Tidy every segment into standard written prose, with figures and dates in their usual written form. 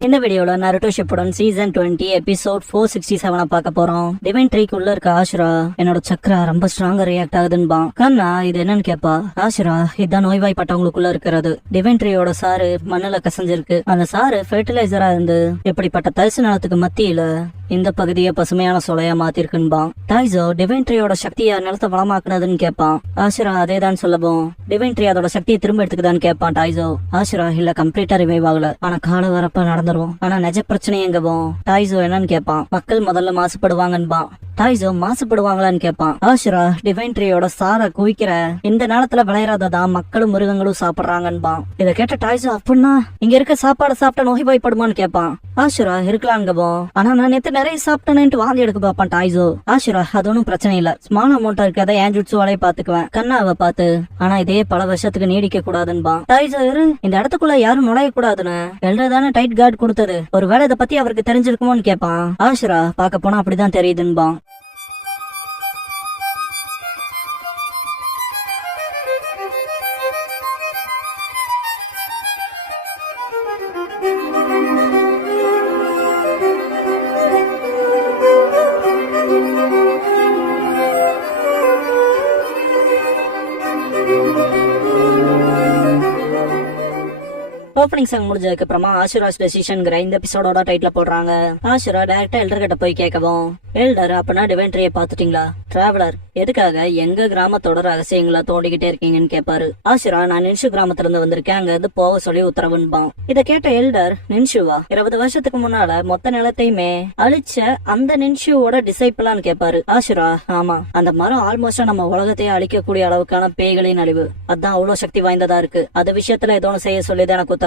இந்த வீடியோல Naruto Shippuden season 20 episode 467 பார்க்க போறோம். டிவைன் ட்ரீக்குள்ள இருக்க ஆஷுரா என்னோட சக்கரா ரொம்ப ஸ்ட்ராங்கா ரியாக்ட் ஆகுதுன்பா. கண்ணா இது என்னன்னு கேப்பா. ஆஷுரா இதான் நோய்வாய்ப்பட்டவங்களுக்குள்ள இருக்கிறது. டிவைன் ட்ரீயோட சாறு மண்ணுல கசஞ்சிருக்கு. அந்த சாறு ஃபெர்டிலைசரா இருந்து எப்படிப்பட்ட தரிசு நிலத்துக்கு மத்தியில இந்த பகுதியை பசுமையான சோலையா மாத்திருக்குன்பா. டைசோ டிவைன் ட்ரீயோட சக்தியை நிலத்தை வளமாக்குனதுன்னு கேட்பான். ஆஷுரா அதேதான் சொல்லவும் டிவைன் ட்ரீ அதோட சக்தியை திரும்ப எடுத்துக்குதான்னு கேட்பான் டைசோ. ஆஷுரா இல்ல கம்ப்ளீட்டா ரிவைவ் ஆகல, ஆனா கால வரப்ப நடந்துரும். ஆனா நிஜ பிரச்சனை எங்கவும். டைசோ என்னன்னு கேட்பான். மக்கள் முதல்ல மாசுபடுவாங்கன்பா. டைசோ மாசுபடுவாங்களான்னு கேட்பான். ஆஷுரா டிவைன் ட்ரீயோட சாரை குவிக்கிற இந்த நேரத்துல விளையாடாதான் மக்களும் மிருகங்களும் சாப்பிடுறாங்கன்பா. இதை கேட்ட டைசோ அப்படின்னா இங்க இருக்க சாப்பாடு சாப்பிட்டா நோய்வாய்ப்படுமான்னு கேட்பான். ஆஷுரா இருக்கலாம்கவும், ஆனா நான் நேத்து நிறைய சாப்பிட்டேன்னு வாந்தி எடுக்க பாப்பான் டைசோ. ஆஷுரா அது ஒன்னும் பிரச்சனை இல்ல, ஸ்மால் அமௌண்டா இருக்காத ஏன் ஜுட்சுவாலே பாத்துக்குவேன் கண்ணாவை பார்த்து. ஆனா இதே பல வருஷத்துக்கு நீடிக்க கூடாதுன்பா. டைசோ இந்த இடத்துக்குள்ள யாரும் நுழைய கூடாதுன்னு எல்றதானே டைட் கார்டு கொடுத்தது. ஒருவேளை இதை பத்தி அவருக்கு தெரிஞ்சிருக்குமோன்னு கேட்பான். ஆஷுரா பாக்க போனா அப்படிதான் தெரியுதுன்பா. ஓப்பனிங் சாங் முடிஞ்சதுக்கு அப்புறமா ஆஷுராஸ் டெசிஷன்ங்கிற இந்த எபிசோடோட டைட்டில் போடுறாங்க. ஆஷுரா டைரக்டா எல்டர் கிட்ட போய் கேட்கவும், எல்டர் அப்பனா டிவைன் ட்ரீயை பாத்துட்டீங்களா? டிராவலர் எதுக்காக எங்க கிராமத்தோட ரகசியங்களா தோண்டிக்கிட்டே இருக்கீங்கன்னு கேட்பாரு. ஆஷுரா நான் நின்ஷு கிராமத்துல இருந்து வந்திருக்கேன், அங்க இருந்து போக சொல்லி உத்தரவுன்பான். இதை கேட்ட எல்டர் நின்ஷுவா 20 வருஷத்துக்கு முன்னால மொத்த நிலத்தையுமே அழிச்ச அந்த நின்ஷுவோட டிசைபிளான்னு கேட்பாரு. ஆஷுரா ஆமா, அந்த மரம் ஆல்மோஸ்டா நம்ம உலகத்தையே அழிக்கக்கூடிய அளவுக்கான பேய்களின் அழிவு, அதான் அவ்வளவு சக்தி வாய்ந்ததா இருக்கு. அது விஷயத்துல ஏதோ செய்ய சொல்லிதான் எனக்கு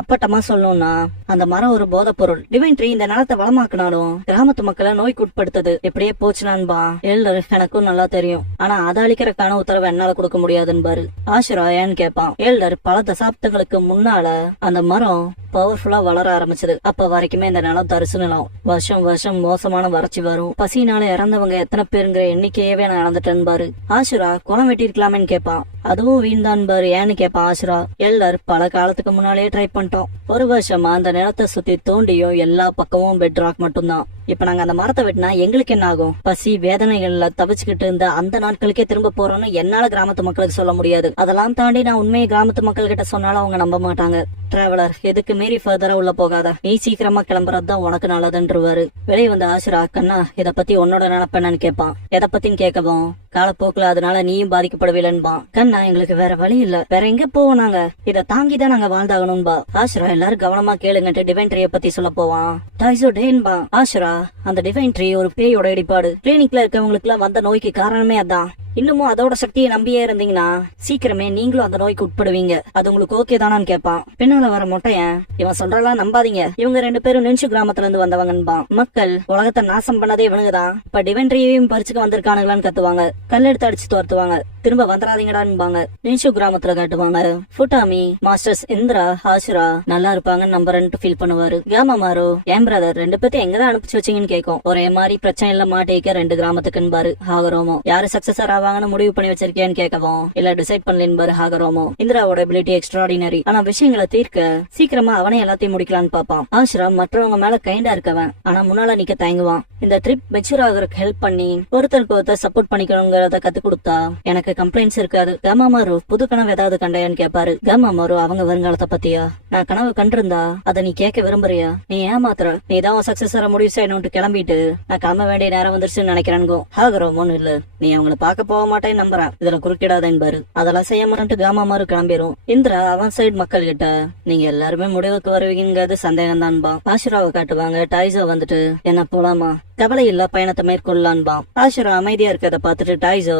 அப்பட்டமா சொல்லணும்னா அந்த மரம் ஒரு போத பொருள். டிவைன் ட்ரீ இந்த நிலத்தை வளமாக்குனாலும் கிராமத்து மக்களை நோய்க்கு உட்படுத்தது. எப்படியே போச்சுனான்பா. எல்டர் எனக்கும் நல்லா தெரியும், ஆனா அதை அழிக்கிறக்கான உத்தரவை என்னால கொடுக்க முடியாதுன்பாரு. ஆஷுரா ஏன்னு கேட்பான். எல்டர் பல தசாப்தங்களுக்கு முன்னால அந்த மரம் பவர்ஃபுல்லா வளர ஆரம்பிச்சது. அப்ப வரைக்குமே இந்த நிலம் தரிசு நிலம். வருஷம் வருஷம் மோசமான வறட்சி வரும். பசினால இறந்தவங்க எத்தனை பேருங்கிற எண்ணிக்கையவே நான் இறந்துட்டேன் பாரு. ஆஷுரா குளம் வெட்டி இருக்கலாமேன்னு கேட்பான். அதுவும் வீண்தான் பாரு ஏன்னு கேட்பான் ஆஷுரா. எல்டர் பல காலத்துக்கு முன்னாலே ட்ரை பண்ணிட்டோம். ஒரு வருஷமா அந்த நிலத்தை சுத்தி தோண்டியும் எல்லா பக்கமும் பெட் ராக் மட்டும்தான். இப்ப நாங்க அந்த மரத்தை வெட்டினா எங்களுக்கு என்ன ஆகும்? பசி வேதனைகள்ல தவிச்சுக்கிட்டு இருந்த அந்த நாட்களுக்கே திரும்ப போறோம்னு என்னால கிராமத்து மக்களுக்கு சொல்ல முடியாது. அதெல்லாம் தாண்டி நான் உண்மையை கிராமத்து மக்கள் கிட்ட சொன்னாலும் அவங்க நம்ப மாட்டாங்க. டிராவலர் எதுக்கு மீறி ஃபர்தரா உள்ள போகாத, நீ சீக்கிரமா கிளம்புறதுதான் உனக்கு நல்லதுன்றவாரு. வெளியே வந்த ஆஷுரா கண்ணா இத பத்தி உன்னோட நினைப்பேன்னு கேட்பான். எதை பத்தின்னு கேட்கவும் காலப்போக்குல அதனால நீயும் பாதிக்கப்படுவீலன்பான். கண்ணா எங்களுக்கு வேற வழி இல்ல, வேற எங்க போவோம், நாங்க இதை தாங்கிதான் நாங்க வாழ்ந்தாகணும்பா. ஆஷுரா எல்லாரும் கவனமா கேளுங்கட்டு டிவைன் ட்ரீயை பத்தி சொல்ல போவான். டைசோ டேன்பா. ஆஷுரா அந்த டிவைன் ட்ரீ ஒரு பேயோட இடிபாடு. கிளினிக்ல இருக்கவங்களுக்கு எல்லாம் வந்த நோய்க்கு காரணமே அதான். இன்னமும் அதோட சக்தியை நம்பியே இருந்தீங்கன்னா சீக்கிரமே நீங்களும் அந்த நோய்க்கு உட்படுவீங்க. அது உங்களுக்கு ஓகே தானான்னு கேட்பான். பின்னால வர மொட்டையன் இவன் சொல்றலாம் நம்பாதீங்க, இவங்க 2 பேரும் நின்ஷு கிராமத்துல இருந்து வந்தவங்கன்பான். மக்கள் உலகத்தை நாசம் பண்ணதே இவனுங்கதான். இப்ப டிவைன் ட்ரீயையும் பறிச்சுக்க வந்திருக்கானுங்களான்னு கத்துவாங்க. கல்லெடுத்து அடிச்சு தோர்த்துவாங்க. திரும்ப வந்துடாதீங்கடான்பாங்க. நின்ஷு கிராமத்துல காட்டுவாங்க. ஃபுட்டாமி மாஸ்டர்ஸ் இந்திரா ஆஷுரா நல்லா இருப்பாங்கன்னு நம்புறேன்னு ஃபீல் பண்ணுவாரு. கிராமமாரோ என் பிரதர் 2 பேர்த்தையும் எங்கதான் அனுப்பிச்சு வச்சீங்கன்னு கேட்கும். ஒரே மாதிரி பிரச்சனைல மாட்டேக்க 2 கிராமத்துக்குன்னு பாரு. ஹாகரோமோ யாரு சக்சஸர் ஆவாங்கன்னு முடிவு பண்ணி வச்சிருக்கேன்னு கேட்கவும் இல்ல டிசைட் பண்ணலன்னு பாரு. ஹாகரோமோ இந்திராவோட எபிலிட்டி எக்ஸ்ட்ராடினரி, ஆனா விஷயங்களை தீர்க்க சீக்கிரமா அவனே எல்லாத்தையும் முடிக்கலான்னு பாப்பான். ஆஷுரா மற்றவங்க மேல கைண்டா இருக்கவன், ஆனா முன்னால நிக்க தயங்குவான். இந்த ட்ரிப் மெச்சூர் ஆகுறதுக்கு ஹெல்ப் பண்ணி ஒருத்தருக்கு ஒருத்தர் சப்போர்ட் பண்ணிக்கணுங்கிறத கத்து கொடுத்தா எனக்கு கம்ப்ளைண்ட்ஸ் இருக்காது. கமாமாரு புது கனவு ஏதாவது கண்டையான்னு கேட்பாரு. கமாமாரு அவங்க வருங்காலத்தை பத்தியா? நான் கனவு கண்டிருந்தா அதை நீ கேட்க விரும்புறியா? நீ ஏமாத்துற, நீ தான் சக்சஸரா முடிவு செய்யணும்னு கிளம்பிட்டு நான் கிளம்ப வேண்டிய நேரம் வந்துருச்சுன்னு நினைக்கிறேன்கோ. ஹாகரோமோன்னு இல்ல, நீ அவங்களை பார்க்க போக மாட்டேன்னு நம்புறேன், இதுல குறுக்கிடாதேன்னு பாரு. அதெல்லாம் செய்ய மாட்டேன்ட்டு காமாமாரு கிளம்பிரும். இந்திரா அவன் சைடு மக்கள் கிட்ட நீங்க எல்லாருமே முடிவுக்கு வருவீங்கிறது சந்தேகம் தான்பா. ஆஷுராவை காட்டுவாங்க. டைசோ வந்துட்டு என்ன போலாமா, கவலை இல்ல பயணத்தை மேற்கொள்ளலான்பா. ஆஷுரா அமைதியா இருக்கத பாத்துட்டு டைசோ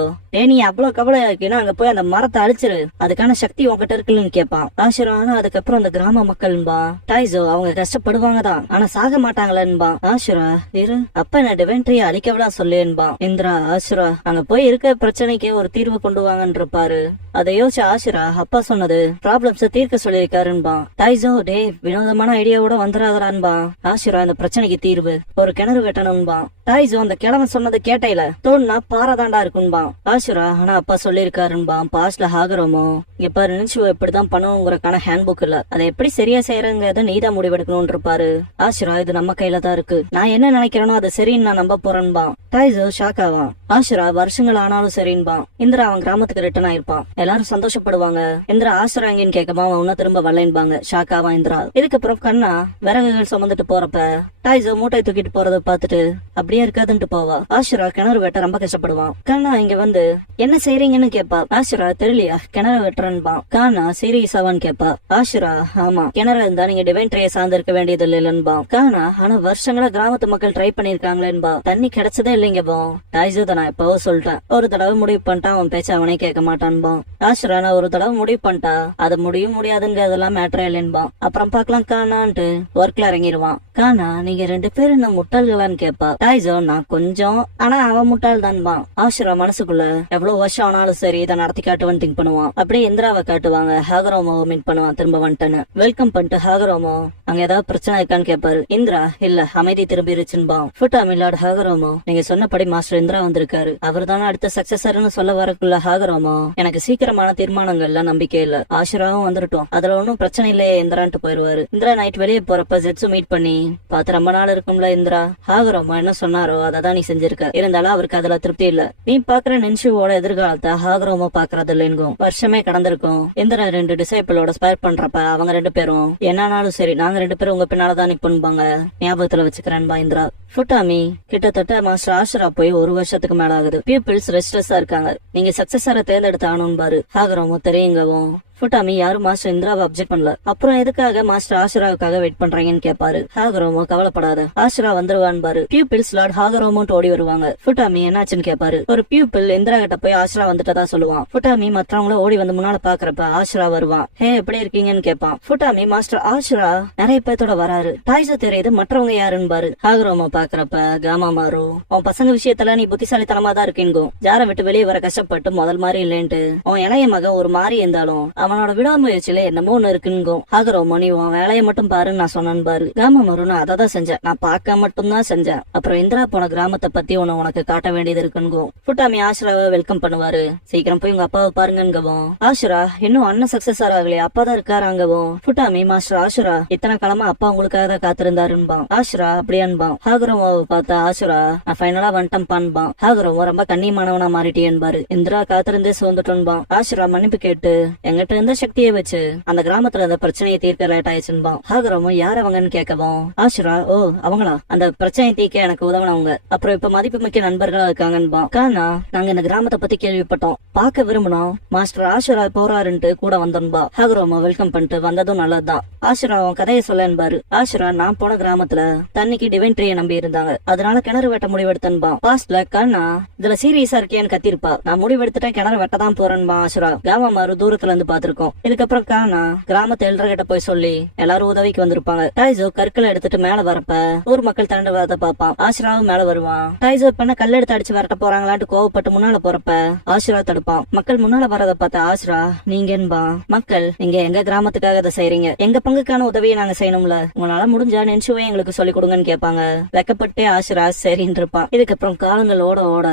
நீ அவ்வளவு கவலையா இருக்கீன்னா அங்க போய் அந்த மரத்தை அழிச்சிரு, அதுக்கான சக்தி உங்ககிட்ட இருக்குன்னு கேட்பான். ஆஷுரா ஆனா அதுக்கப்புறம் அந்த கிராம மக்கள்பா. டைசோ அவங்க கஷ்டப்படுவாங்கதான், ஆனா சாக மாட்டாங்களேன்பா. ஆஷுரா இரு அப்ப என்ன டிவைன் ட்ரீ அழிக்கவெல்லாம் சொல்லேன்பா. இந்திரா ஆஷுரா அங்க போய் இருக்க பிரச்சனைக்கு ஒரு தீர்வு கொண்டு வாங்கன்னு இருப்பாரு. அதை யோசிச்சு ஆஷிரா அப்பா சொன்னது ப்ராப்ளம்ஸ தீர்க்க சொல்லியிருக்காருன்பா. டைசோ டே வினோதமான ஐடியாவோட வந்துடாதரான்பா. ஆஷிரா இந்த பிரச்சனைக்கு தீர்வு ஒரு கிணறு வெட்டணும்பா. டைசோ அந்த கிழவன் சொன்னது கேட்டையில தோணுனா பாரதாண்டா இருக்குன்பா. ஆஷிரா ஆனா அப்பா சொல்லியிருக்காருன்பா பாஸ்ட்ல ஆகுறோமோ இங்க பாரு நினைச்சு இப்படிதான் பண்ணுங்கிறக்கான ஹேண்ட் புக் இல்ல, அதை எப்படி சரியா செய்யறங்கிறத நீதான் முடிவெடுக்கணும்னு இருப்பாரு. ஆஷிரா இது நம்ம கையில தான் இருக்கு, நான் என்ன நினைக்கிறேனோ அது சரின்னு நான் நம்ப போறேன்பா. டைசோ ஷாக் ஆவான். ஆஷிரா வருஷங்கள் ஆனாலும் சரின்பா. இந்திரா அவன் கிராமத்துக்கு ரிட்டர்ன் ஆயிருப்பான். எல்லாரும் சந்தோஷப்படுவாங்க. இந்திரா ஆஷிரா எங்கன்னு கேட்கமா அவன் இன்னும் திரும்ப வரலைன்பாங்க. ஷாக் ஆவான் இந்திரா. இதுக்கப்புறம் கண்ணா விறகுகள் சுமந்துட்டு போறப்ப டைசோ மூட்டை தூக்கிட்டு போறத பாத்துட்டு அப்படியே இருக்காதுன்ட்டு போவா. ஆஷிரா கிணறு வெட்ட ரொம்ப கஷ்டப்படுவான். கண்ணா இங்க வந்து என்ன செய்றீங்கன்னு கேப்பா. ஆஷிரா தெரியலையா கிணறு வெட்டுறன்பா. கானா சீரியஸாவான்னு கேப்பா. ஆஷிரா ஆமா கிணறு இருந்தா நீங்க டிவைன் ட்ரையை சார்ந்து இருக்க வேண்டியது இல்லைன்பா. கானா ஆனா வருஷங்களா கிராமத்து மக்கள் ட்ரை பண்ணிருக்காங்களேன்பா. தண்ணி கிடைச்சதே இல்லைங்கப்பா. டைசோ தான் நான் எப்பவோ சொல்லிட்டேன், ஒரு தடவை முடிவு பண்ணிட்டா அவன் பேச்ச அவனே கேட்க மாட்டான்பா. ஆஷிரா நான் ஒரு தடவை முடிவு பண்ணிட்டா அது முடியாதுங்கிறதெல்லாம் மேட்டரே இல்லைன்பா. அப்புறம் பாக்கலாம் கானான்ட்டு ஒர்க்ல இறங்கிடுவான். கானா நீங்க 2 பேரும் என்ன முட்டாள்களான்னு கேப்பா. டைசோ நான் கொஞ்சம் ஆனா அவன் முட்டாள் தான்பா. ஆஷிரா மனசுக்குள்ள எவ்வளவு வருஷம் ஆனாலும் சரி இதை நடத்தி காட்டுவான்னு திங்க் பண்ணுவான். அப்படியே இந்திராவை காட்டுவாங்க. ஹாகரோமோவை மீட் பண்ணுவான். திரும்ப வந்துட்டேன்னு வெல்கம் பண்ணிட்டு ஹாகரோமோ அங்க ஏதாவது பிரச்சனை இருக்கான்னு கேட்பாரு. இந்திரா இல்ல அமைதி திரும்பிருச்சுன்பா. ஃபுட்டா மில்லாட் ஹாகரோமோ நீங்க சொன்னபடி மாஸ்டர் இந்திரா வந்திருக்காரு, அவர் தானே அடுத்த சக்சஸர்னு சொல்ல வரக்குள்ள ஹாகரோமோ எனக்கு சீக்கிரமான தீர்மானங்கள்ல நம்பிக்கை இல்ல. ஆஷிராவும் வந்துட்டோம், அதுல ஒன்னும் பிரச்சனை இல்லையே இந்திரான்ட்டு போயிருவாரு. இந்திரா நைட் வெளியே போறப்ப ஜெட்ஸு மீட் பண்ணி பார்த்து ரொம்ப நாள் இருக்கும்ல இந்திரா, ஹாகரோமோ என்ன சொன்னாரோ அததான் நீ செஞ்சிருக்க, இருந்தாலும் அவருக்கு அதுல திருப்தி இல்ல. நீ பாக்குற நின்ஷுவோட எதிர்காலத்தை ஹாகரோமோ பாக்குறது இல்லைங்கும். வருஷமே கடந்திருக்கும். இந்திரா 2 டிசைபிளோட ஸ்பேர் பண்றப்ப அவங்க 2 பேரும் என்னானாலும் சரி நாங்க 2 பேரும் உங்க பின்னாலதான் நிப்போம்பாங்க, ஞாபகத்துல வச்சுக்கிறேன்பா இந்திரா. ஃபுட்டாமி கிட்டத்தட்ட மாஸ்டர் ஆஷிரா போய் 1 வருஷத்துக்கு மேல ஆகுது. பீப்பிள்ஸ் ரெஸ்ட்லெஸ்ஸா இருக்காங்க, நீங்க சக்சஸரை தேர்ந்தெடுத்து ஆகணும் பாரு. ஹாகரோமோ தெரியுங்கவும். ஃபுட்டாமி யாரும் மாஸ்டர் இந்திராவை அப்செக்ட் பண்ணல. அப்புறம் எதுக்காக மாஸ்டர் ஆஷிராவுக்காக வெயிட் பண்றாங்கன்னு கேட்பாரு. ஹாகரோமோ கவலைப்படாத ஆஷிரா வந்துருவான் பாரு. பியூப்பிள்ஸ் லார்ட் ஹாகரோமோன்ட்டு ஓடி வருவாங்க. ஃபுட்டாமி என்னாச்சுன்னு கேட்பாரு. ஒரு பியூப்பிள் இந்திரா கிட்ட போய் ஆஷிரா வந்துட்டதா சொல்லுவான். ஃபுட்டாமி மற்றவங்கள ஓடி வந்து முன்னால பாக்குறப்ப ஆஷிரா வருவான். ஹே எப்படி இருக்கீங்கன்னு கேட்பான். ஃபுட்டாமி மாஸ்டர் ஆஷிரா நிறைய பேர்த்தோட வராரு, டைசோ தெரியுது மற்றவங்க யாருன்னு பாரு. ஹாகரோமோ பாக்குறப்ப காமா மாறு உன் பசங்க விஷயத்துல நீ புத்திசாலித்தனமா தான் இருக்கீங்கோ, ஜார விட்டு வெளியே வர கஷ்டப்பட்டு முதல் மாதிரி இல்லைன்ட்டு. உன் இளைய மக ஒரு மாறி இருந்தாலும் அவனோட விடாமுயற்சியில என்னமோ ஒண்ணு இருக்குன்னு. ஹாகரோமோ நீ உன் வேலையை மட்டும் பாருன்னு நான் சொன்னேன் பாரு. காமா மாறு நான் அததான் செஞ்சேன், நான் பார்க்க மட்டும் தான் செஞ்சேன். அப்புறம் இந்திரா போன கிராமத்தை பத்தி உனக்கு காட்ட வேண்டியது இருக்குன்னு. ஃபுட்டாமி ஆஷிராவை வெல்கம் பண்ணுவாரு. சீக்கிரம் போய் உங்க அப்பாவை பாருங்கங்கவும். ஆஷிரா இன்னும் அண்ணன் சக்சஸர் ஆகலையே, அப்பா தான் இருக்காராங்கவும். ஃபுட்டாமி மாஸ்டர் ஆஷிரா இத்தனை காலமா அப்பா உங்களுக்காக தான் காத்திருந்தாருன்பா. ஆஷிரா அப்படியான்பா. ஹாகரோமோவை பார்த்தா ஆஷிரா நான் ஃபைனலா வந்துட்டேன்பான்பா. ஹாகரோமோ ரொம்ப கண்ணியமானவனா மாறிட்டேன்பாரு. இந்திரா காத்திருந்தே சோர்ந்துட்டோன்பா. ஆஷிரா மன்னிப்பு கேட்டு எங்கிட்ட இருந்த சக்தியை வச்சு அந்த கிராமத்துல இருந்த பிரச்சனையை தீர்க்க லேட் ஆயிடுச்சுன்பா. ஹாகரோமோ யார் அவங்கன்னு கேட்கவும். ஆஷிரா ஓ அவங்களா, அந்த பிரச்சனையை தீர்க்க எனக்கு உதவனவங்க, அப்புறம் இப்ப மதிப்பு மிக்க நண்பர்களா இருக்காங்கன்பா. கானா நாங்க இந்த கிராமத்தை பத்தி கேள்விப்பட்டோம், பார்க்க விரும்பணும், மாஸ்டர் ஆஷிரா போறாருன்ட்டு கூட வந்தோன்பா. ஹாகரோமோ வெல்கம் பண்ணிட்டு வந்ததும் நல்லதுதான். ஆஷிரா அவன் கதையை சொல்லன்பாரு. ஆஷிரா நான் போன கிராமத்துல தண்ணிக்கு டிவைன் ட்ரீயை நம்பி இருந்தாங்க, அதனால கிணறு வெட்ட முடிவெடுத்தன்பா. பாஸ்ட்ல கானா இதுல சீரியஸா இருக்கேன்னு கத்திருப்பா. நான் முடிவெடுத்துட்டேன் கிணறு வெட்டதான் போறேன்பா. ஆஷிரா காமா மாறு தூரத்துல இருந்து பாத்துருக்கோம். இதுக்கப்புறம் கானா கிராமத்து எல்டர்கிட்ட போய் சொல்லி எல்லாரும் உதவிக்கு வந்திருப்பாங்க. டைசோ கற்களை எடுத்துட்டு மேல வரப்ப ஊர் மக்கள் திரண்டு வரத பாப்பான். ஆஷிராவும் மேல வருவான். டைசோ பண்ண கல் எடுத்து அடிச்சு வரட்ட போறாங்களான்ட்டு கோவப்பட்டு முன்னால போறப்ப ஆஷிரா தடுப்பான். மக்கள் முன்னால வரத பார்த்த ஆஷிரா நீங்கன்பா, மக்கள் நீங்க எங்க கிராமத்துக்காக அதை செய்றீங்க, எங்க பங்குக்கான உதவியை நாங்க செய்யணும்ல, உங்களால முடிஞ்சா நென்சுவை எங்களுக்கு சொல்லி கொடுங்கன்னு கேட்பாங்க. வெக்கப்பட்டே ஆஷிரா சரின்னு இருப்பான். இதுக்கப்புறம் காலங்கள் ஓட ஓட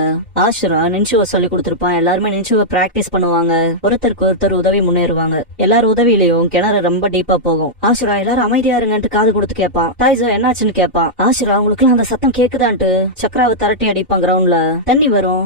ஆஷிரா நென்சுவை சொல்லி கொடுத்திருப்பான். எல்லாருமே நென்சுவை பிராக்டிஸ் பண்ணுவாங்க. ஒருத்தருக்கு ஒருத்தர் உதவி முன்னேறுவாங்க. எல்லாரும் உதவியிலையும் கிணறு ரொம்ப டீப்பா போகும். ஆஷிரா எல்லாரும் அமைதியா இருங்கன்ட்டு காது கொடுத்து கேட்பான். டைசோ என்னாச்சுன்னு கேட்பான். ஆஷிரா உங்களுக்கு அந்த சத்தம் கேக்குதான்ட்டு சக்கராவை தரட்டி அடிப்பான். கிரவுண்ட்ல தண்ணி வரும்.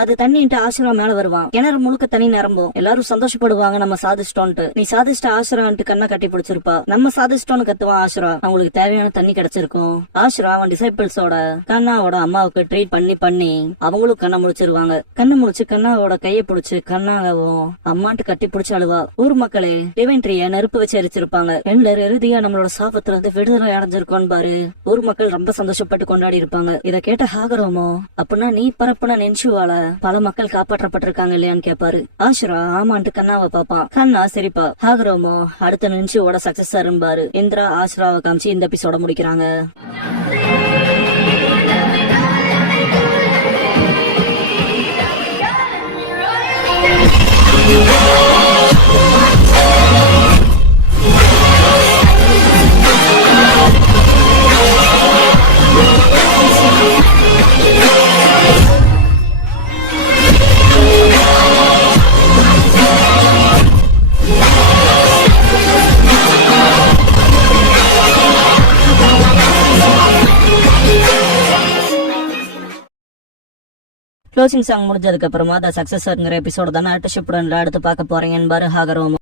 அது தண்ணின்ட்டு ஆஷிரா மேல வருவான். கிணறு முழுக்க தண்ணி நிரம்பும். எல்லாரும் சந்தோஷப்படுவாங்க நம்ம சாதிச்சிட்டோன்ட்டு. நீ சாதிச்சிட்ட ஆஷிரான்ட்டு கண்ணை கட்டி பிடிச்சிருப்பா. நம்ம சாதிச்சிட்டோன்னு கத்துவான் ஆஷிரா. அவங்களுக்கு தேவையான தண்ணி கிடைச்சிருக்கும். ஆஷிரா அவன் டிசைபிள்ஸோட கண்ணாவோட அம்மாவுக்கு ட்ரீட் பண்ணி பண்ணி அவங்களும் கண்ணை முடிச்சிருவாங்க. கண்ணை முடிச்சு கண்ணாவோட கையை பிடிச்சு கண்ணாகவும் அம்மான்ட்டு கட்டி பிடிச்சு அழுவா. ஊர் மக்களே டிவைன் ட்ரீய நெருப்பு வச்சு எரிச்சிருப்பாங்க. எல்லர் இறுதியா நம்மளோட சாபத்துல இருந்து விடுதலை அடைஞ்சிருக்கோன்னு பாரு. ஊர் மக்கள் ரொம்ப சந்தோஷப்பட்டு கொண்டாடி இருப்பாங்க. இத கேட்ட ஹாகரோமோ அப்படின்னா நீ பரப்புன நென்சுவால பல மக்கள் காப்பாற்றப்பட்டிருக்காங்க இல்லையான்னு கேட்பாரு. ஆஷிரா ஆமான்ட்டு கண்ணாவை பாப்பான். கண்ணா சரிப்பா. ஹாகரோமோ அடுத்த நென்சுவோட சக்சஸ் பாரு. இந்திரா ஆஷிராவை காமிச்சு இந்த எபிசோட முடிக்கிறாங்க. க்ளோசிங் சாங் முடிஞ்சதுக்கு அப்புறமா த சக்சஸர்ங்கிற எபிசோட தானே அடுத்த ஷிப்டன்ல அடுத்து பார்க்க போறீங்கன்னு பாரு ஹாகரோம்.